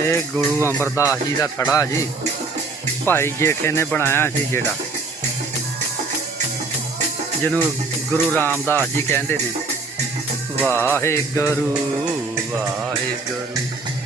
ਇਹ ਗੁਰੂ ਅਮਰਦਾਸ ਜੀ ਦਾ ਥੜਾ ਜੀ। ਭਾਈ ਜੇਠੇ ਨੇ ਬਣਾਇਆ ਸੀ ਜਿਹੜਾ। ਜਿਹਨੂੰ ਗੁਰੂ ਰਾਮਦਾਸ ਜੀ ਕਹਿੰਦੇ ਨੇ। ਵਾਹਿਗੁਰੂ ਵਾਹਿਗੁਰੂ।